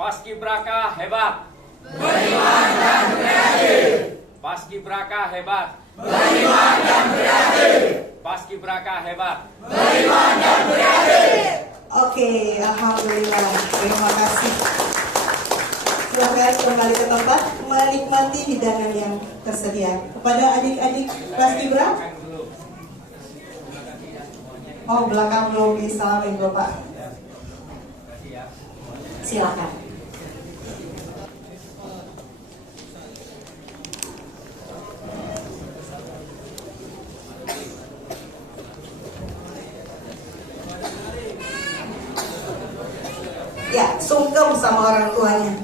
Paskibraka hebat. Beriman dan kreatif. Paskibraka hebat. Beriman dan kreatif. Paskibraka hebat. Beriman dan kreatif. Oke, alhamdulillah. Terima kasih. Silakan kembali ke tempat menikmati hidangan yang tersedia. Kepada adik-adik Paskibra. Oh, belakang belum bisa, Bapak. Silakan. Ya, sungkem sama orang tuanya.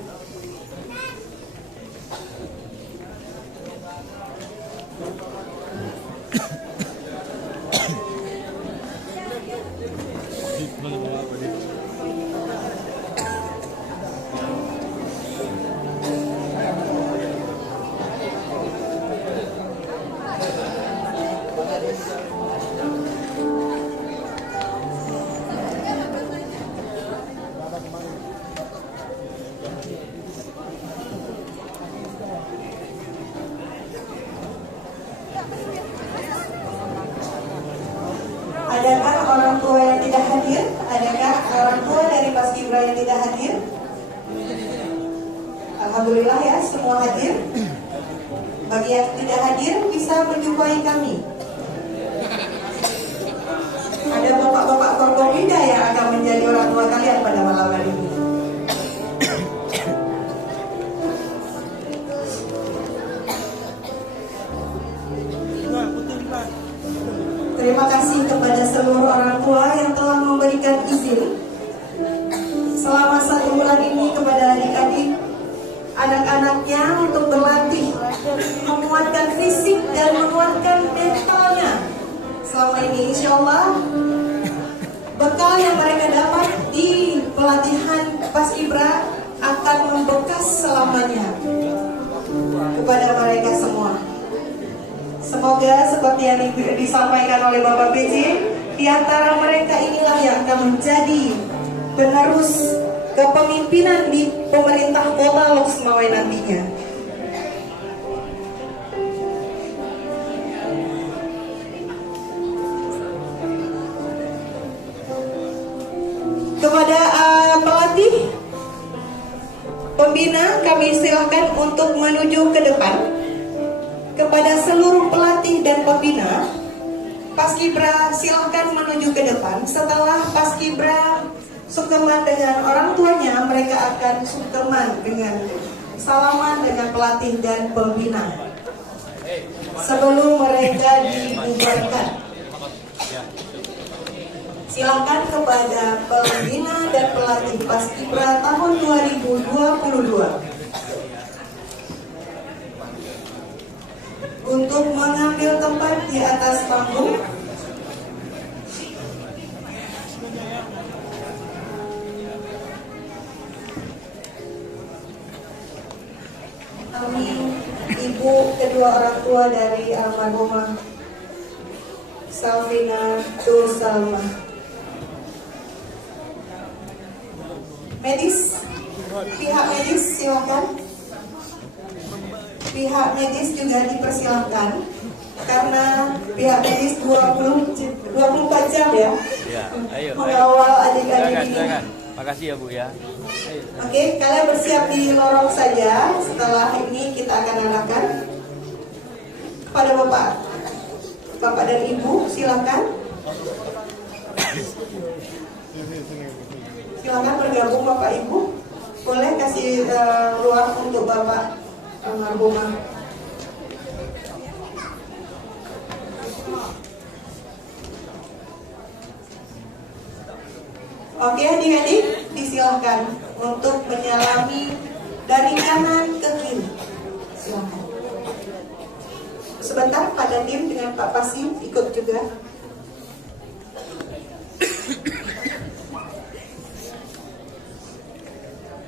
Adakah orang tua yang tidak hadir? Adakah orang tua dari Paskibra yang tidak hadir? Alhamdulillah ya, semua hadir. Bagi yang tidak hadir bisa menjumpai kami. Ada bapak-bapak Forkopimda yang akan menjadi orang tua kalian pada malam hari ini. Terima kasih kepada seluruh orang tua yang telah memberikan izin selama 1 bulan ini kepada adik-adik anak-anaknya untuk berlatih, menguatkan fisik dan menguatkan mentalnya. Selama ini insya Allah bekal yang mereka dapat di pelatihan Paskibra akan membekas selamanya kepada mereka semua. Semoga seperti yang disampaikan oleh Bapak PJ, di antara mereka inilah yang akan menjadi penerus kepemimpinan di pemerintah kota Lok Sumawai nantinya. Kepada pelatih pembina kami silakan untuk menuju ke depan. Kepada seluruh pelatih dan pembina Paskibra silakan menuju ke depan. Setelah Paskibra sungkeman dengan orang tuanya, mereka akan sungkeman dengan salaman dengan pelatih dan pembina sebelum mereka dibubarkan. Silakan kepada pembina dan pelatih Paskibra tahun 2022 untuk mengambil tempat di atas panggung. Kami ibu kedua orang tua dari almarhumah Salvina Dul Salma. Medis, pihak medis silakan. Pihak medis juga dipersilahkan karena pihak medis 24 jam ya, ayo, mengawal adik-adik ini. Makasih ya Bu ya. Oke, kalian bersiap di lorong saja. Setelah ini kita akan adakan kepada Bapak dan Ibu, silakan. Silakan bergabung Bapak Ibu. Boleh kasih ruang untuk Bapak almarhumah. Oke adik-adik, disilahkan untuk menyalami dari kanan ke kiri. Silakan. Sebentar Pak Dandim dengan Pak Pasim ikut juga.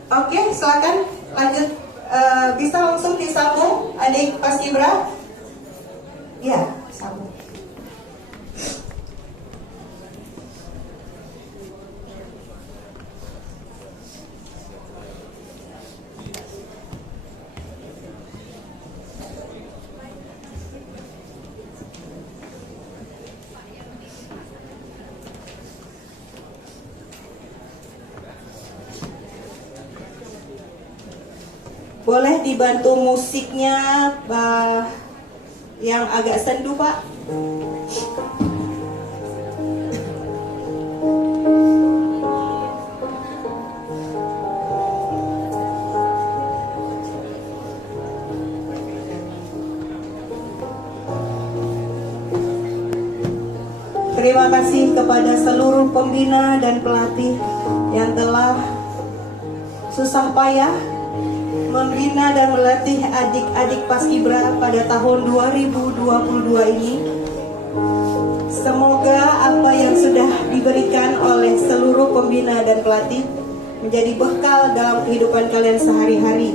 Oke, silakan lanjut. Bisa langsung disambung adik Paskibra? Ya, sambung. Boleh dibantu musiknya yang agak sendu, Pak? Terima kasih kepada seluruh pembina dan pelatih yang telah susah payah membina dan melatih adik-adik Paskibra pada tahun 2022 ini. Semoga apa yang sudah diberikan oleh seluruh pembina dan pelatih menjadi bekal dalam kehidupan kalian sehari-hari.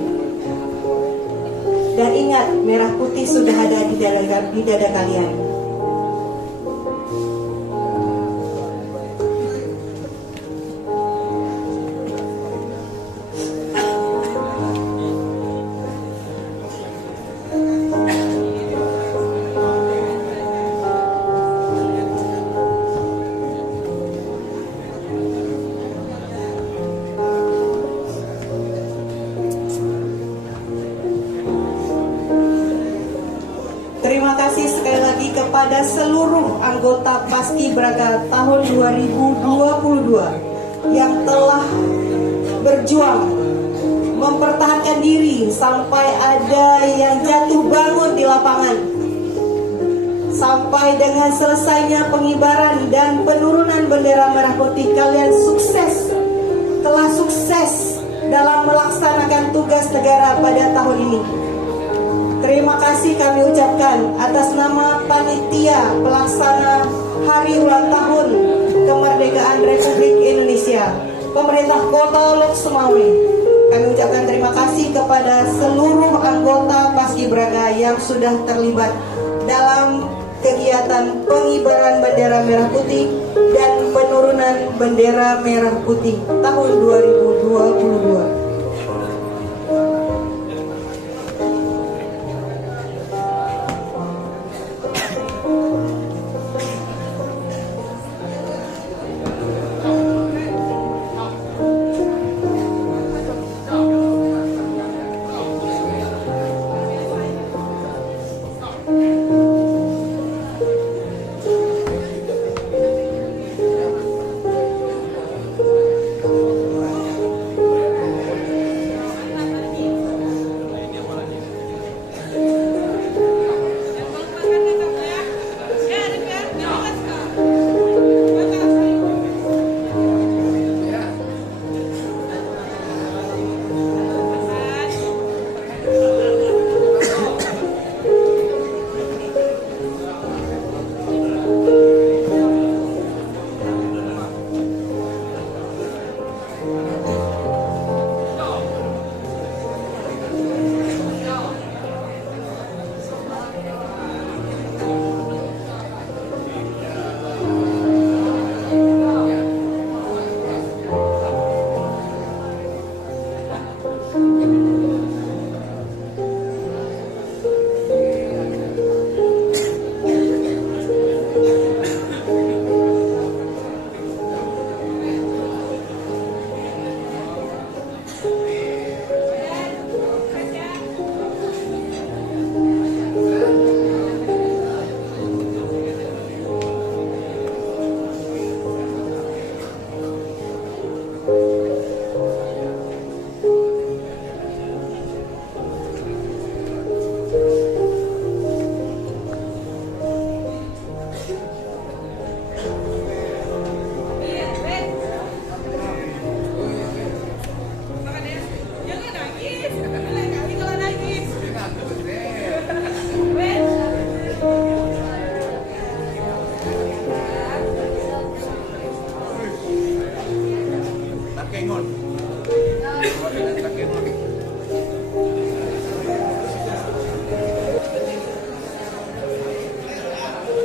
Dan ingat, merah putih sudah ada di dada kalian. Terima kasih sekali lagi kepada seluruh anggota Paskibraka tahun 2022 yang telah berjuang mempertahankan diri sampai ada yang jatuh bangun di lapangan. Sampai dengan selesainya pengibaran dan penurunan bendera merah putih, kalian telah sukses dalam melaksanakan tugas negara pada tahun ini. Terima kasih kami ucapkan atas nama Panitia Pelaksana Hari Ulang Tahun Kemerdekaan Republik Indonesia, Pemerintah Kota Lok Sumawe. Kami ucapkan terima kasih kepada seluruh anggota Paskibraka yang sudah terlibat dalam kegiatan pengibaran bendera merah putih dan penurunan bendera merah putih tahun 2022.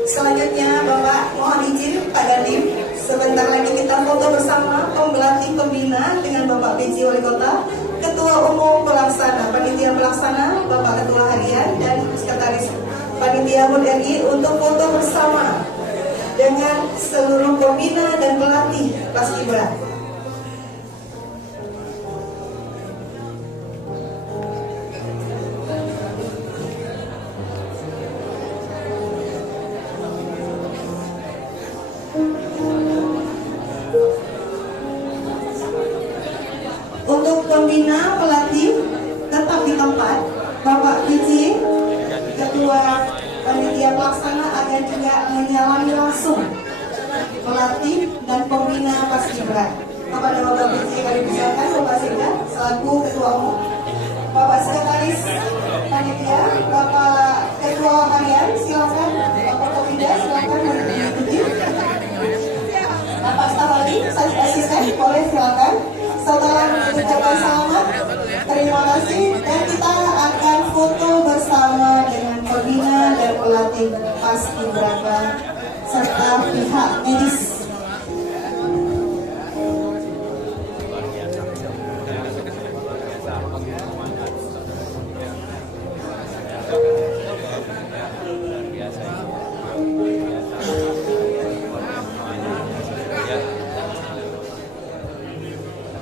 Selanjutnya Bapak mohon izin Pak Dandim, sebentar lagi kita foto bersama pembelatih pembina dengan Bapak PJ Wali Kota, Ketua Umum Pelaksana, Panitia Pelaksana, Bapak Ketua Harian dan Sekretaris Panitia HUT RI untuk foto bersama dengan seluruh pembina dan pelatih Paskibra. pembina pelatih tetap di tempat. Bapak Biji, Ketua Panitia Pelaksana akan juga menyalami langsung pelatih dan pembina Paskibra. Kepada Bapak Biji kami persilakan Bapak Singa selaku Ketua Umum, Bapak Sekretaris Panitia, Bapak Ketua Harian silakan, Bapak Kopida silakan mengikuti. Bapak staf ahli, asisten boleh silakan. Setelah mengucapkan selamat, terima kasih, dan kita akan foto bersama dengan pembina dan pelatih Paskibraka serta pihak medis.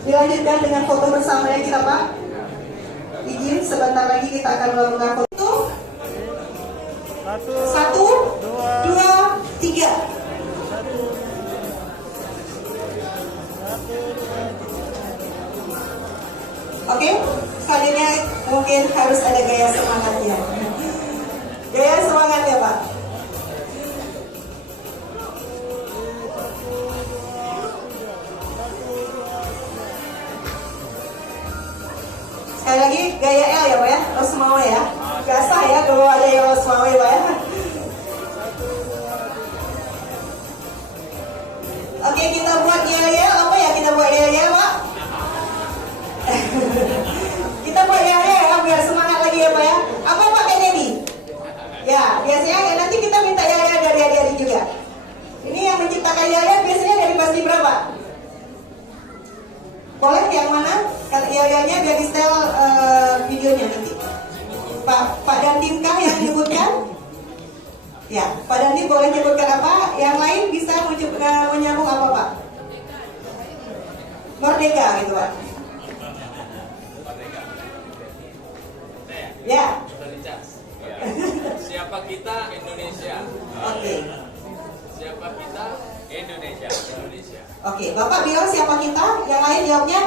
Dilanjutkan dengan foto bersamanya kita, Pak. Izin sebentar lagi kita akan melakukan foto. 1, 2, 3. Oke, selanjutnya mungkin harus ada gaya semangatnya. Gaya semangatnya, Pak. Sekali lagi gaya L ya Pak ya, harus mau ya. Gak sah ya kalau ada yang harus mau ya Pak ya. Oke, kita buat yel-yel. Apa ya kita buat yel-yel Pak? Kita buat yel-yel ya, biar semangat lagi ya Pak ya. Apa Pak Kennedy? Ya, biasanya nanti kita minta yel-yel dari adik-adik juga. Ini yang menciptakan yel-yel biasanya dari Paskibra Pak. Boleh yang mana? Yel-yelnya biar di setel videonya nanti. Pak Dandim kah yang menyebutkan? Ya, Pak Dandim boleh menyebutkan apa? Yang lain bisa menyambung apa Pak? Merdeka gitu Pak. Ya. Siapa kita? Indonesia. Oke. Siapa kita? Indonesia. Oke, Bapak bilang siapa kita? Yang lain jawabnya?